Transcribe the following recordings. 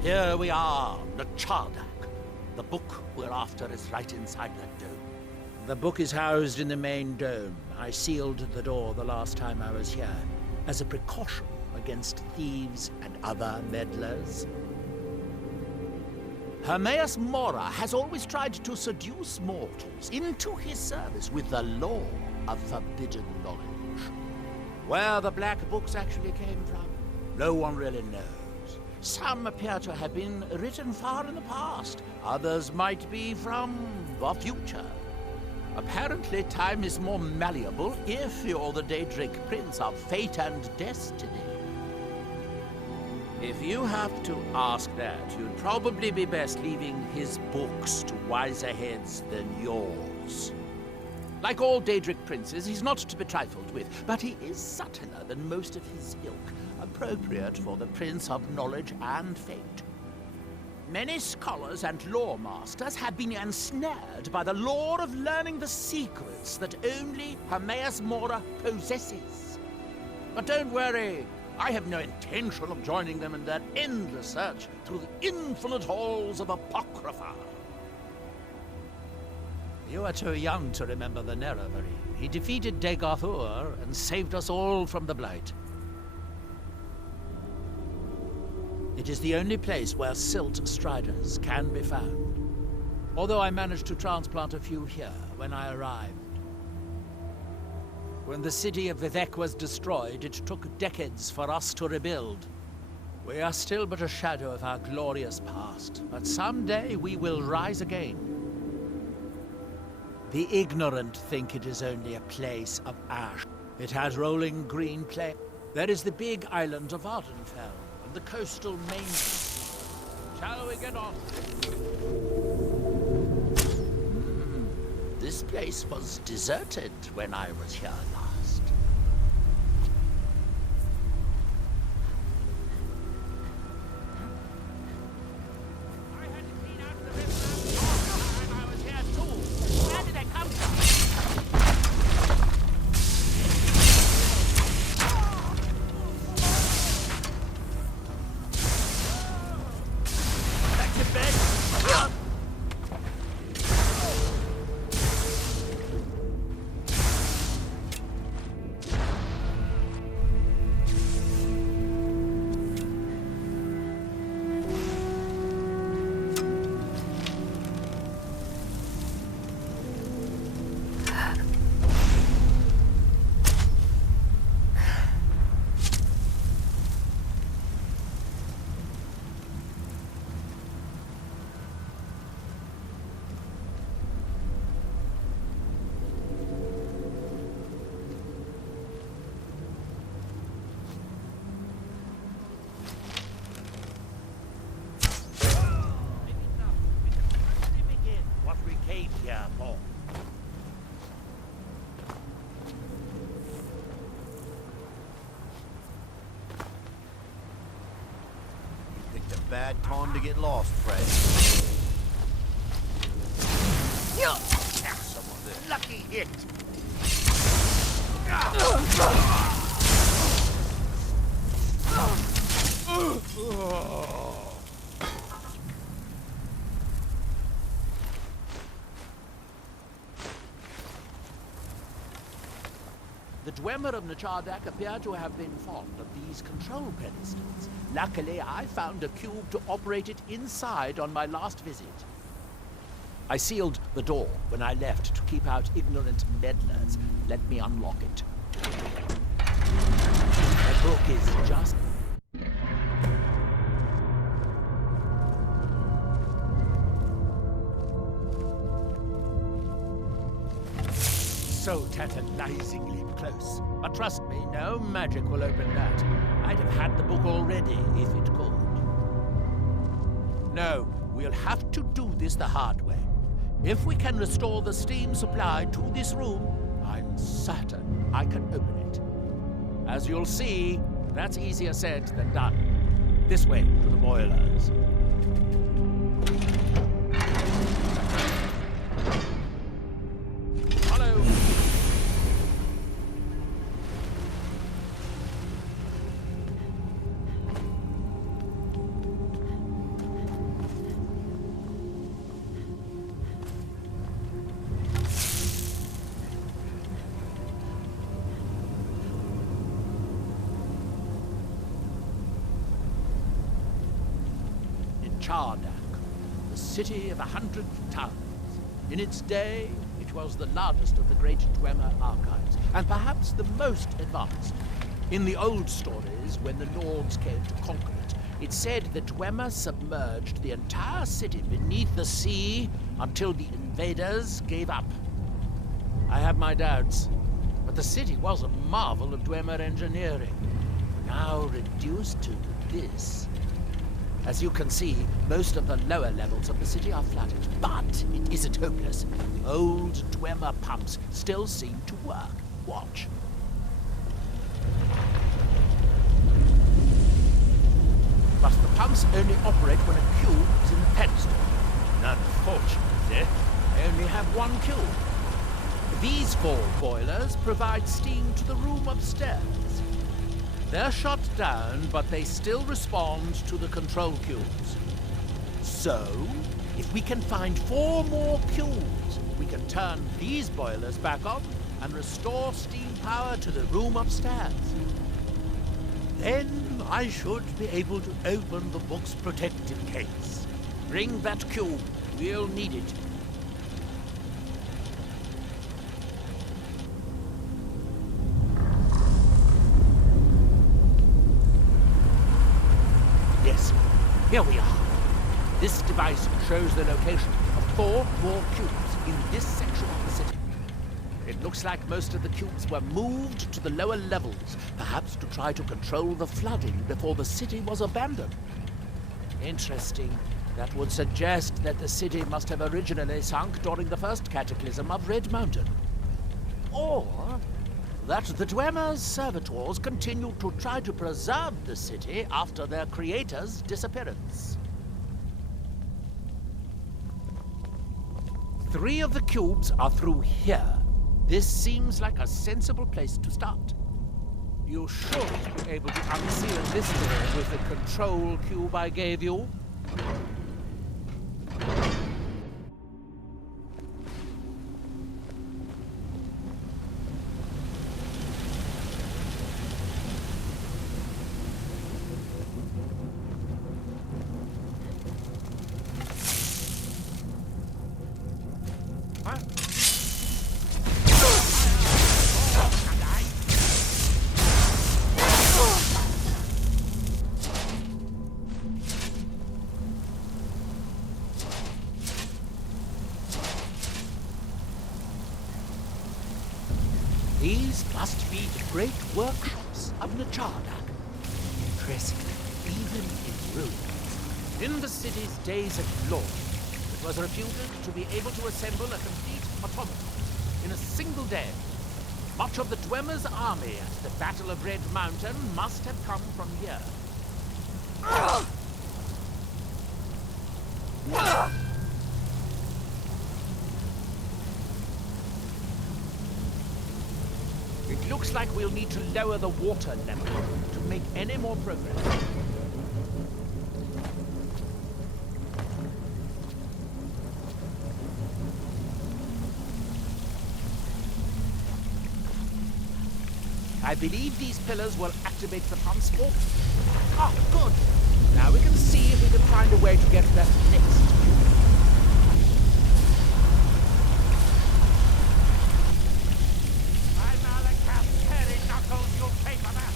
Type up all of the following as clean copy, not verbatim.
Here we are, the Chardak. The book we're after is right inside that dome. The book is housed in the main dome. I sealed the door the last time I was here, as a precaution against thieves and other meddlers. Hermaeus Mora has always tried to seduce mortals into his service with the lore of forbidden knowledge. Where the black books actually came from, no one really knows. Some appear to have been written far in the past. Others might be from the future. Apparently, time is more malleable if you're the Daedric Prince of Fate and Destiny. If you have to ask that, you'd probably be best leaving his books to wiser heads than yours. Like all Daedric princes, he's not to be trifled with, but he is subtler than most of his ilk, appropriate for the Prince of Knowledge and Fate. Many scholars and lore masters have been ensnared by the lure of learning the secrets that only Hermaeus Mora possesses. But don't worry, I have no intention of joining them in their endless search through the infinite halls of Apocrypha. You are too young to remember the Neloth. He defeated Dagoth and saved us all from the Blight. It is the only place where silt striders can be found. Although I managed to transplant a few here when I arrived. When the city of Vivec was destroyed, it took decades for us to rebuild. We are still but a shadow of our glorious past, but someday we will rise again. The ignorant think it is only a place of ash. It has rolling green plain. There is the big island of Ardenfell, and the coastal mainland. Shall we get on? This place was deserted when I was here last. I had to clean out the rest last time I was here too. Where did they come from? Back to bed. Bad time to get lost, Fred. Someone there. Lucky hit. The Dwemer of Nachardak appear to have been fond of these control pedestals. Luckily, I found a cube to operate it inside on my last visit. I sealed the door when I left to keep out ignorant meddlers. Let me unlock it. The book is just... so tantalizingly close. But trust me, no magic will open that. I'd have had the book already if it could. No, we'll have to do this the hard way. If we can restore the steam supply to this room, I'm certain I can open it. As you'll see, that's easier said than done. This way to the boilers. Nechardak, the city of 100 towns. In its day, it was the largest of the great Dwemer archives, and perhaps the most advanced. In the old stories, when the lords came to conquer it, it said that Dwemer submerged the entire city beneath the sea until the invaders gave up. I have my doubts, but the city was a marvel of Dwemer engineering, now reduced to this. As you can see, most of the lower levels of the city are flooded, but it isn't hopeless. Old Dwemer pumps still seem to work. Watch. But the pumps only operate when a cube is in the pedestal. Unfortunately, they only have one cube. These 4 boilers provide steam to the room upstairs. They're shut down, but they still respond to the control cubes. So, if we can find 4 more cubes, we can turn these boilers back on and restore steam power to the room upstairs. Then I should be able to open the book's protective case. Bring that cube. We'll need it. Yes, here we are. This device shows the location of 4 more cubes in this section of the city. It looks like most of the cubes were moved to the lower levels, perhaps to try to control the flooding before the city was abandoned. Interesting. That would suggest that the city must have originally sunk during the first cataclysm of Red Mountain. Or that the Dwemer's servitors continued to try to preserve the city after their creator's disappearance. 3 of the cubes are through here. This seems like a sensible place to start. You should be able to unseal this door with the control cube I gave you. These must be the great workshops of Nechardak. Impressive, even in ruins. In the city's days of glory, it was reputed to be able to assemble a complete automaton in a single day. Much of the Dwemer's army at the Battle of Red Mountain must have come from here. It looks like we'll need to lower the water level to make any more progress. I believe these pillars will activate the pumps for... Ah, good! Now we can see if we can find a way to get that next cube. I'm now the Terry Knuckles, you paper man!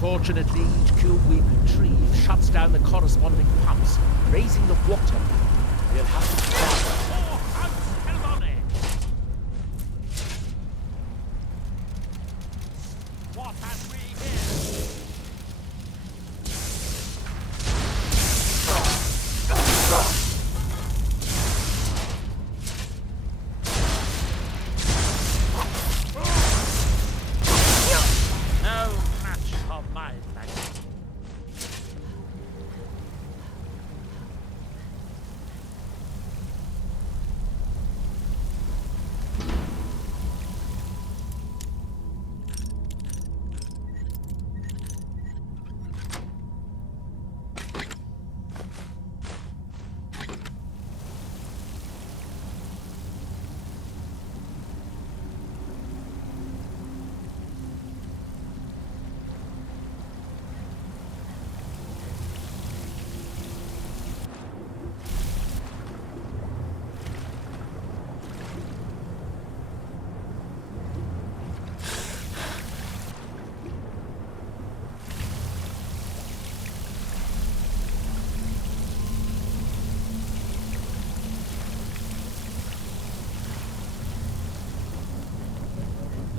Fortunately, each cube we retrieve shuts down the corresponding pumps, raising the water level. We'll have to What have we here? No match for my magic.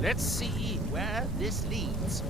Let's see where this leads.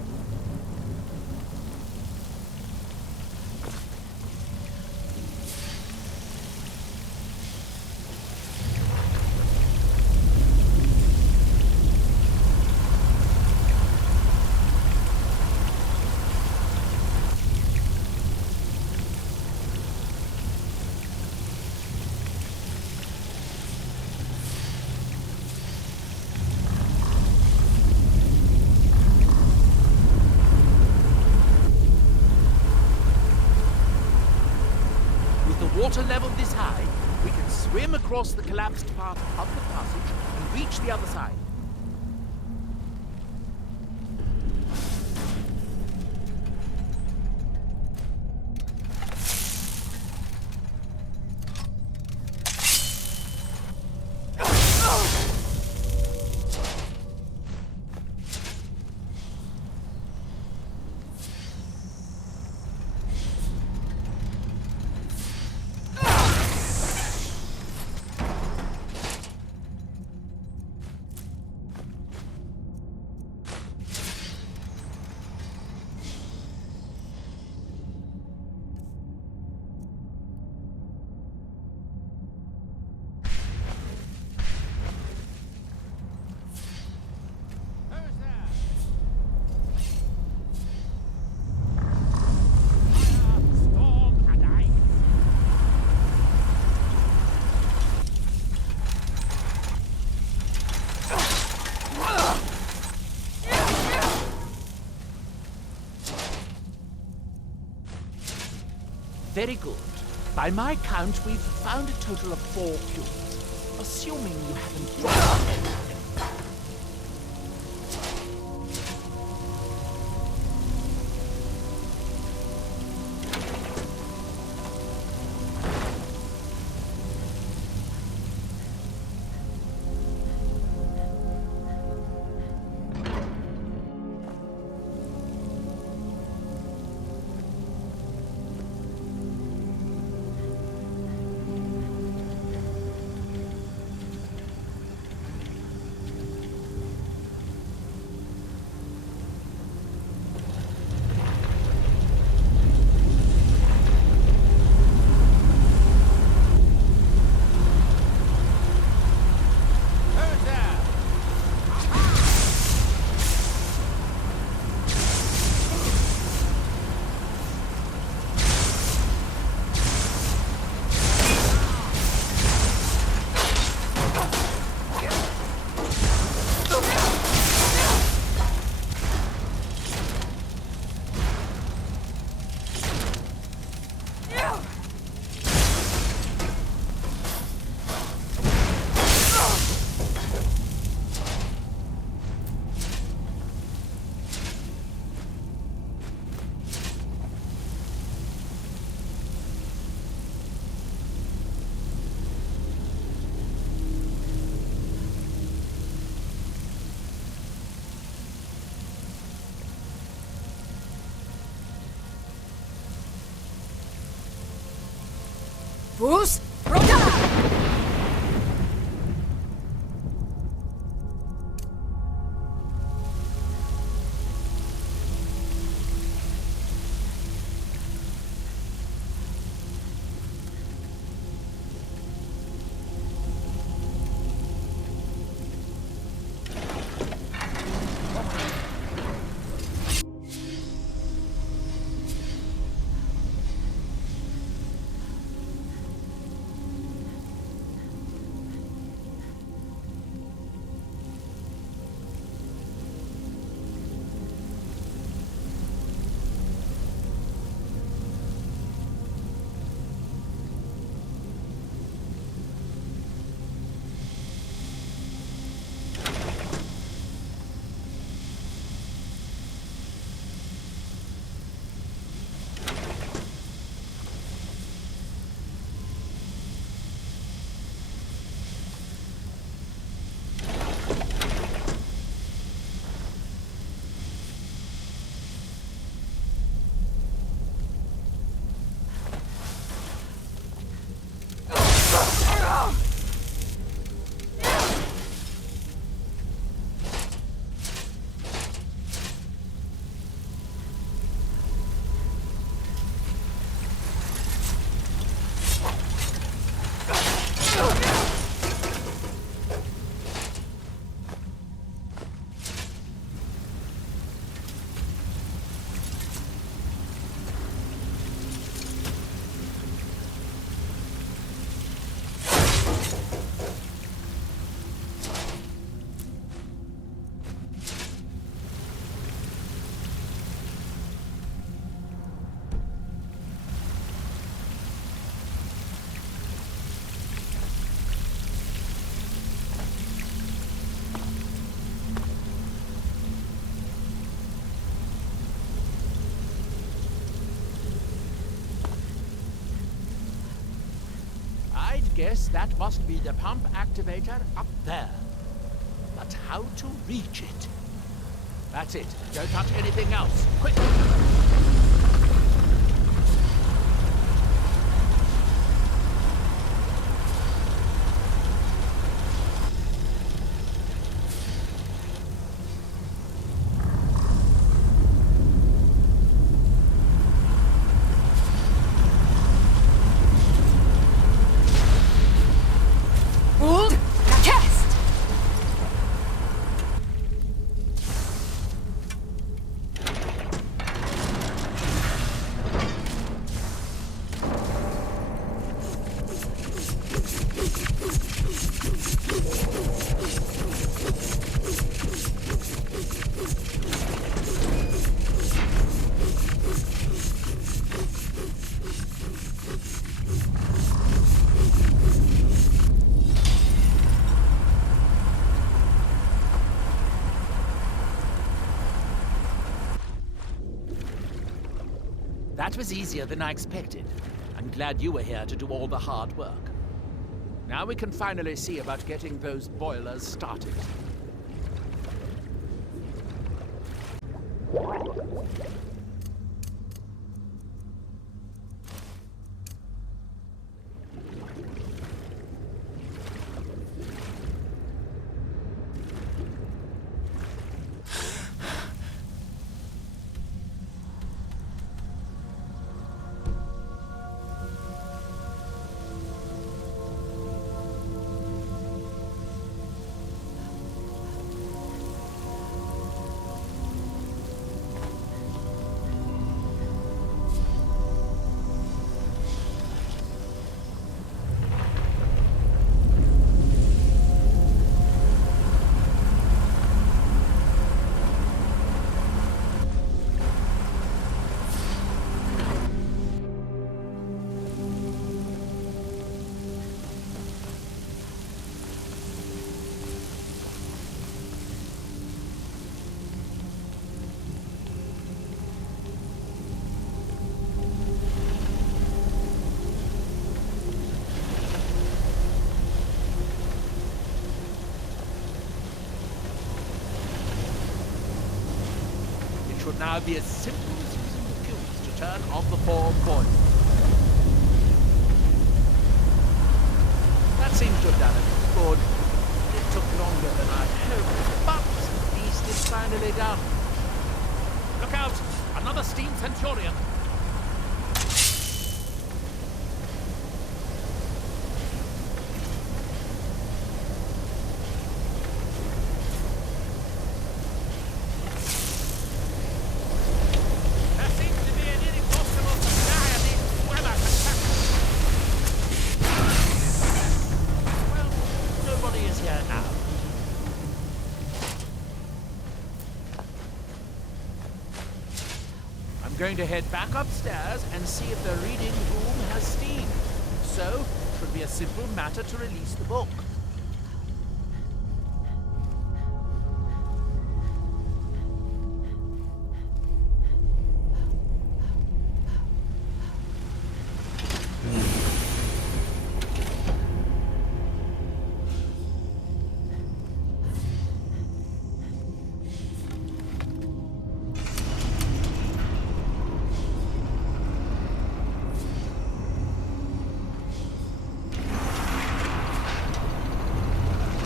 Water level this high, we can swim across the collapsed part of the passage and reach the other side. Very good. By my count, we've found a total of 4 cubes. Assuming you haven't dropped anything. Boost! Roda! Guess that must be the pump activator up there. But how to reach it? That's it. Don't touch anything else. Quick! That was easier than I expected. I'm glad you were here to do all the hard work. Now we can finally see about getting those boilers started. Should now be as simple as using the fuse to turn on the 4 boilers. seems to have done it. Good. It took longer than I'd hoped, but the beast is finally done. Look out! Another steam centurion! There seems to be an inexhaustible supply of these dwellers attack. Well, nobody is here now. I'm going to head back upstairs and see if the reading room has steam. So, it would be a simple matter to release the book.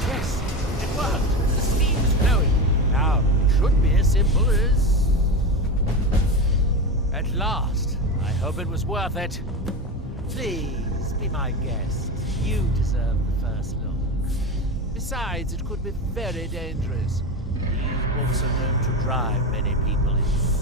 Yes, it worked. The steam's flowing. Now, it should be as simple as... At last. I hope it was worth it. Please, be my guest. You deserve the first look. Besides, it could be very dangerous. These books are known to drive many people insane.